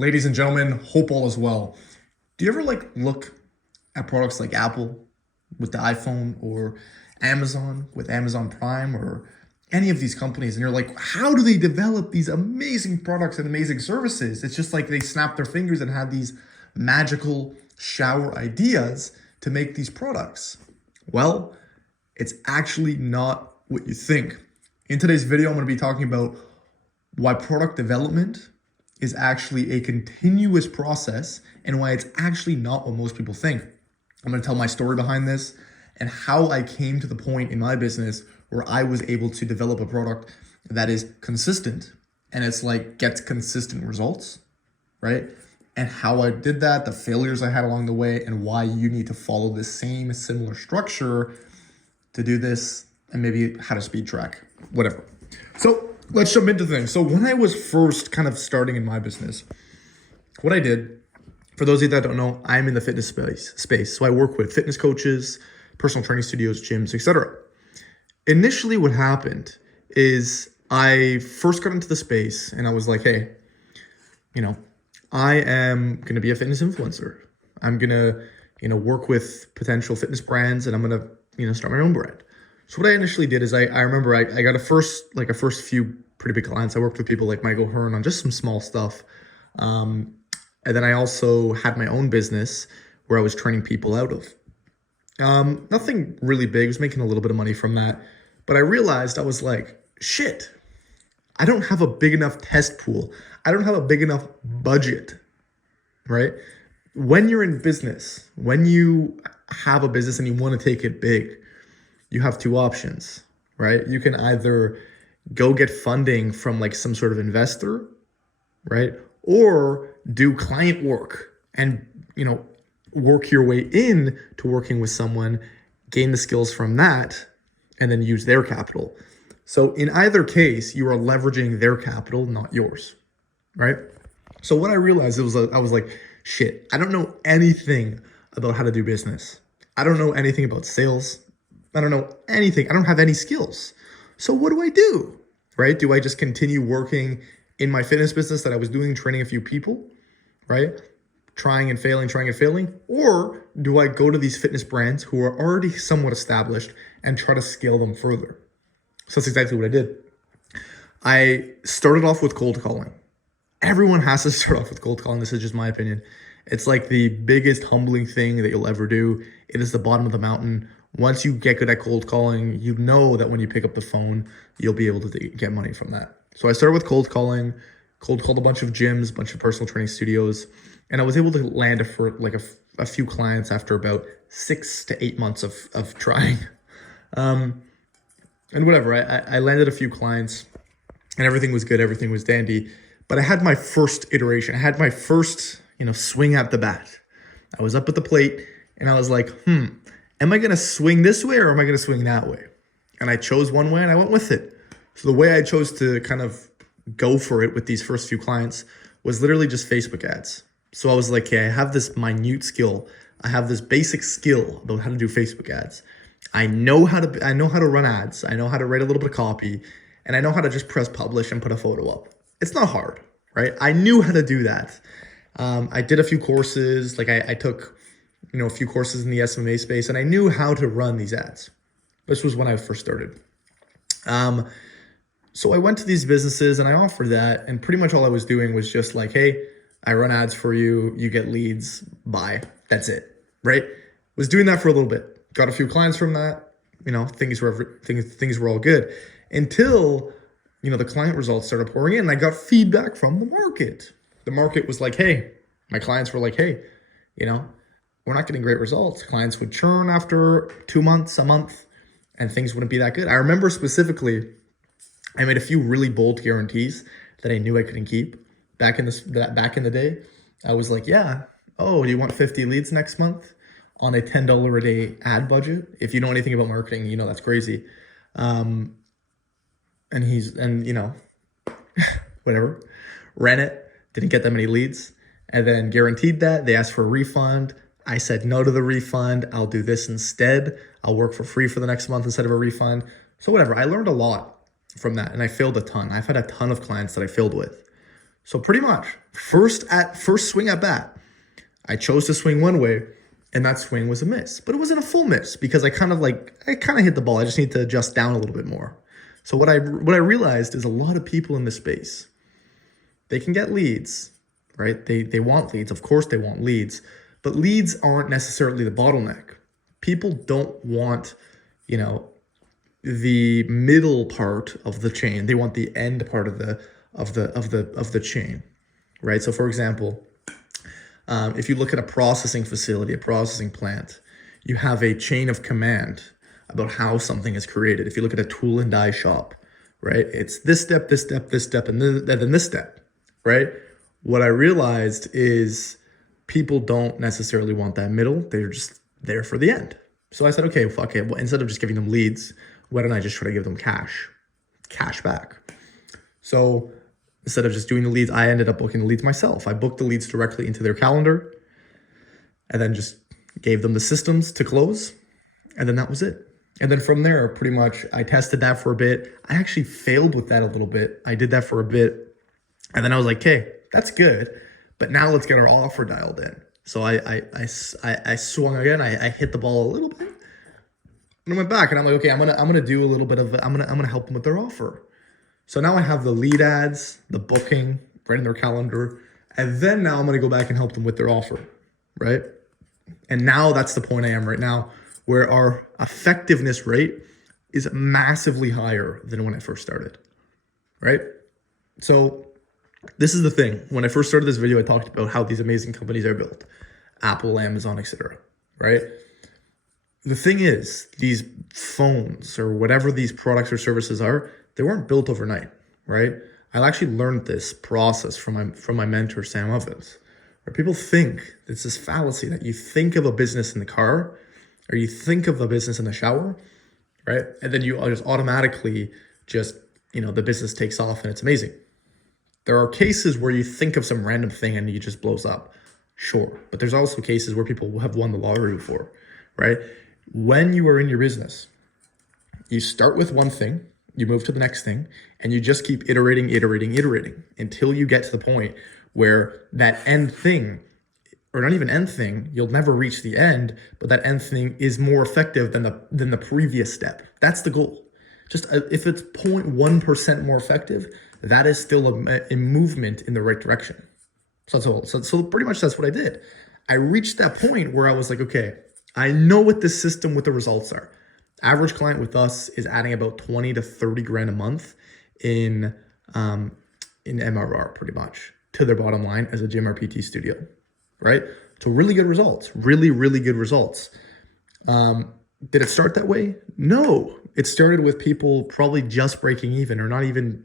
Ladies and gentlemen, hope all is well. Do you ever look at products like Apple with the iPhone or Amazon with Amazon Prime or any of these companies and you're like, how do they develop these amazing products and amazing services? It's just like they snap their fingers and have these magical shower ideas to make these products. Well, it's actually not what you think. In today's video, I'm going to be talking about why product development is actually a continuous process and why it's actually not what most people think. I'm going to tell my story behind this and how I came to the point in my business where I was able to develop a product that is consistent and it's like gets consistent results, right? And how I did that, the failures I had along the way, and why you need to follow the same similar structure to do this, and maybe how to speed track, whatever. So let's jump into things. So when I was first kind of starting in my business, what I did, for those of you that don't know, I'm in the fitness space. So I work with fitness coaches, personal training studios, gyms, etc. Initially, what happened is I first got into the space and I was like, hey, I am going to be a fitness influencer. I'm going to, work with potential fitness brands and I'm going to, start my own brand. So what I initially did is I remember I got a first few pretty big clients. I worked with people like Michael Hearn on just some small stuff. And then I also had my own business where I was training people out of. Nothing really big. I was making a little bit of money from that. But I realized I was like, shit, I don't have a big enough test pool. I don't have a big enough budget, right? When you're in business, when you have a business and you want to take it big, you have two options, right? You can either go get funding from like some sort of investor, right? Or do client work and, work your way in to working with someone, gain the skills from that, and then use their capital. So in either case, you are leveraging their capital, not yours, right? So what I realized I was like, shit, I don't know anything about how to do business. I don't know anything about sales. I don't know anything. I don't have any skills. So what do I do, right? Do I just continue working in my fitness business that I was doing, training a few people, right? Trying and failing. Or do I go to these fitness brands who are already somewhat established and try to scale them further? So that's exactly what I did. I started off with cold calling. Everyone has to start off with cold calling. This is just my opinion. It's like the biggest humbling thing that you'll ever do. It is the bottom of the mountain. Once you get good at cold calling, you know that when you pick up the phone, you'll be able to get money from that. So I started with cold calling, cold called a bunch of gyms, a bunch of personal training studios, and I was able to land a few clients after about 6 to 8 months of trying. And whatever, I landed a few clients and everything was good, everything was dandy. But I had my first iteration. I had my first, swing at the bat. I was up at the plate and I was like, am I going to swing this way or am I going to swing that way? And I chose one way and I went with it. So the way I chose to kind of go for it with these first few clients was literally just Facebook ads. So I was like, okay, I have this minute skill. I have this basic skill about how to do Facebook ads. I know how to run ads. I know how to write a little bit of copy, and I know how to just press publish and put a photo up. It's not hard, right? I knew how to do that. I did a few courses. I took, a few courses in the SMA space, and I knew how to run these ads. This was when I first started. So I went to these businesses and I offered that, and pretty much all I was doing was just like, hey, I run ads for you. You get leads. Bye. That's it, right? Was doing that for a little bit. Got a few clients from that. Things were all good until, the client results started pouring in and I got feedback from the market. The market was like, hey, my clients were like, hey, we're not getting great results. Clients would churn after 2 months, a month, and things wouldn't be that good. I remember specifically, I made a few really bold guarantees that I knew I couldn't keep. Back in the day, I was like, yeah, oh, do you want 50 leads next month on a $10 a day ad budget? If you know anything about marketing, that's crazy. And whatever, ran it, didn't get that many leads, and then guaranteed that. They asked for a refund. I said no to the refund. I'll do this instead. I'll work for free for the next month instead of a refund. So whatever, I learned a lot from that and I failed a ton. I've had a ton of clients that I failed with. So pretty much first swing at bat, I chose to swing one way, and that swing was a miss. But it wasn't a full miss because I kind of hit the ball. I just need to adjust down a little bit more. So what I realized is a lot of people in this space, they can get leads, right? They want leads. Of course they want leads, but leads aren't necessarily the bottleneck. People don't want, the middle part of the chain. They want the end part of the chain, right? So for example, if you look at a processing facility, a processing plant, you have a chain of command about how something is created. If you look at a tool and die shop, right? It's this step, this step, this step, and then this step, right? What I realized is people don't necessarily want that middle. They're just there for the end. So I said, okay, fuck it. Well, instead of just giving them leads, why don't I just try to give them cash back? So instead of just doing the leads, I ended up booking the leads myself. I booked the leads directly into their calendar and then just gave them the systems to close. And then that was it. And then from there, pretty much, I tested that for a bit. I actually failed with that a little bit. I did that for a bit. And then I was like, okay, that's good. But now let's get our offer dialed in. So I swung again. I hit the ball a little bit. And I went back and I'm like, okay, I'm gonna do a little bit of, I'm gonna help them with their offer. So now I have the lead ads, the booking right in their calendar. And then now I'm gonna go back and help them with their offer, right? And now that's the point I am right now, where our effectiveness rate is massively higher than when I first started, right? So this is the thing. When I first started this video, I talked about how these amazing companies are built. Apple, Amazon, etc., right? The thing is, these phones or whatever these products or services are, they weren't built overnight, right? I actually learned this process from my mentor, Sam Ovens, where people think it's this fallacy that you think of a business in the car or you think of a business in the shower, right? And then you just automatically the business takes off and it's amazing. There are cases where you think of some random thing and it just blows up. Sure. But there's also cases where people have won the lottery before, right? When you are in your business, you start with one thing, you move to the next thing, and you just keep iterating until you get to the point where that end thing, or not even end thing, you'll never reach the end, but that end thing is more effective than the previous step. That's the goal. Just if it's 0.1% more effective, that is still a movement in the right direction. So pretty much that's what I did. I reached that point where I was like, okay, I know what this system, what the results are. Average client with us is adding about 20 to 30 grand a month in MRR pretty much to their bottom line as a gym or PT studio, right? So really good results, really, really good results. Did it start that way? No, it started with people probably just breaking even or not even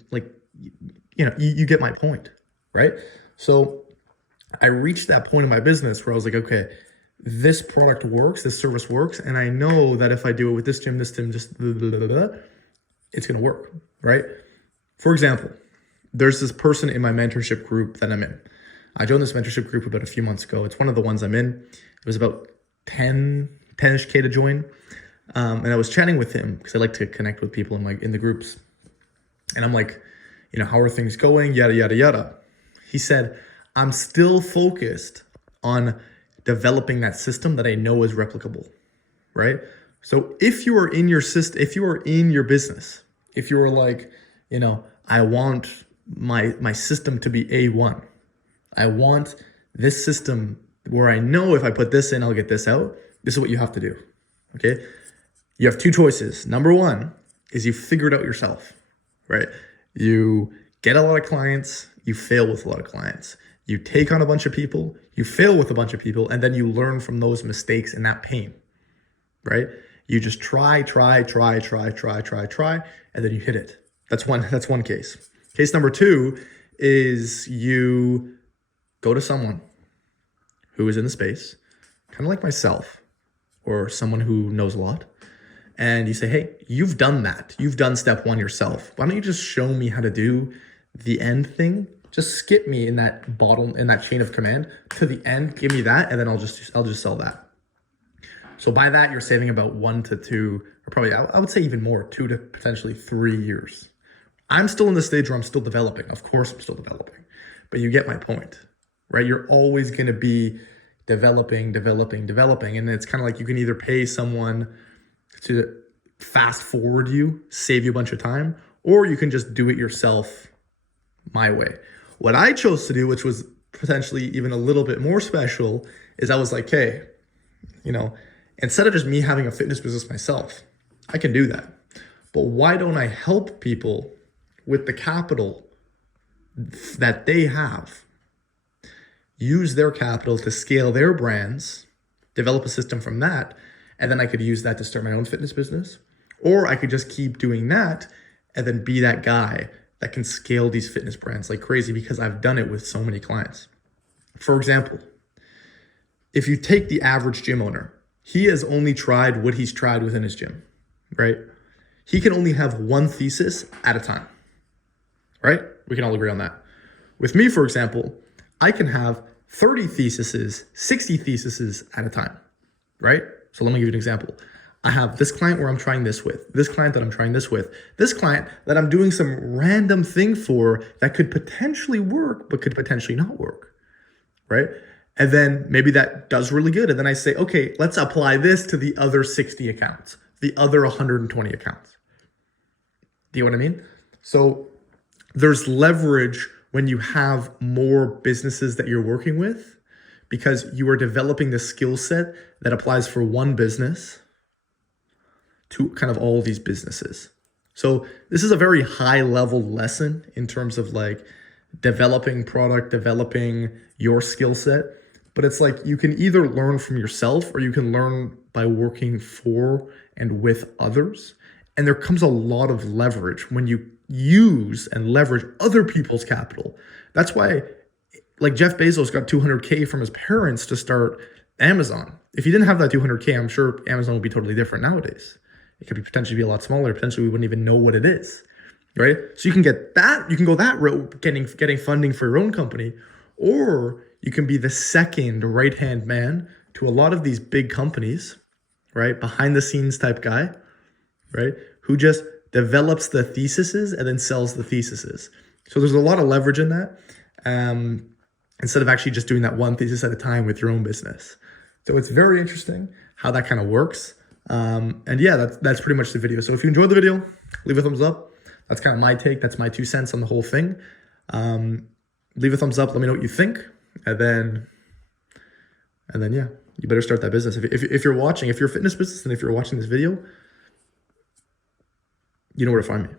you get my point, right? So I reached that point in my business where I was like, okay, this product works, this service works, and I know that if I do it with this gym, just it's going to work, right? For example, there's this person in my mentorship group that I'm in. I joined this mentorship group about a few months ago. It's one of the ones I'm in. It was about 10-ish K to join. And I was chatting with him because I like to connect with people in the groups. And I'm like, how are things going? Yada, yada, yada. He said, I'm still focused on developing that system that I know is replicable, right? So if you are in your system, if you are in your business, if you are like, I want my system to be A1. I want this system where I know if I put this in, I'll get this out. This is what you have to do, okay? You have two choices. Number one is you figure it out yourself, right? You get a lot of clients, you fail with a lot of clients. You take on a bunch of people, you fail with a bunch of people, and then you learn from those mistakes and that pain, right? You just try, and then you hit it. That's one case. Case number two is you go to someone who is in the space, kind of like myself, or someone who knows a lot, and you say, hey, you've done that. You've done step one yourself. Why don't you just show me how to do the end thing? Just skip me in that chain of command to the end. Give me that, and then I'll just sell that. So by that, you're saving about 1 to 2, or probably I would say even more, 2 to potentially 3 years I'm still in the stage where I'm still developing. Of course, I'm still developing, but you get my point, right? You're always going to be developing. And it's kind of like you can either pay someone to fast forward you, save you a bunch of time, or you can just do it yourself my way. What I chose to do, which was potentially even a little bit more special, is I was like, hey, instead of just me having a fitness business myself, I can do that. But why don't I help people with the capital that they have, use their capital to scale their brands, develop a system from that, and then I could use that to start my own fitness business. Or I could just keep doing that and then be that guy that can scale these fitness brands like crazy, because I've done it with so many clients. For example, if you take the average gym owner, he has only tried what he's tried within his gym, right? He can only have one thesis at a time, right? We can all agree on that. With me, for example, I can have 30 theses, 60 theses at a time, right? So let me give you an example. I have this client where I'm trying this with, this client that I'm trying this with, this client that I'm doing some random thing for that could potentially work, but could potentially not work, right? And then maybe that does really good. And then I say, okay, let's apply this to the other 60 accounts, the other 120 accounts. Do you know what I mean? So there's leverage when you have more businesses that you're working with, because you are developing the skill set that applies for one business to kind of all these businesses. So this is a very high level lesson in terms of like developing product, developing your skill set. But it's like you can either learn from yourself or you can learn by working for and with others. And there comes a lot of leverage when you use and leverage other people's capital. That's why like Jeff Bezos got 200K from his parents to start Amazon. If he didn't have that 200K, I'm sure Amazon would be totally different nowadays. It could potentially be a lot smaller. Potentially we wouldn't even know what it is, right? So you can get that, you can go that route, getting funding for your own company, or you can be the second right-hand man to a lot of these big companies, right? Behind the scenes type guy, right? Who just develops the theses and then sells the theses. So there's a lot of leverage in that, instead of actually just doing that one thesis at a time with your own business. So it's very interesting how that kind of works. And yeah, that's pretty much the video. So if you enjoyed the video, leave a thumbs up. That's kind of my take. That's my 2 cents on the whole thing. Leave a thumbs up. Let me know what you think. And then yeah, you better start that business. If you're watching, if you're a fitness business and if you're watching this video, you know where to find me.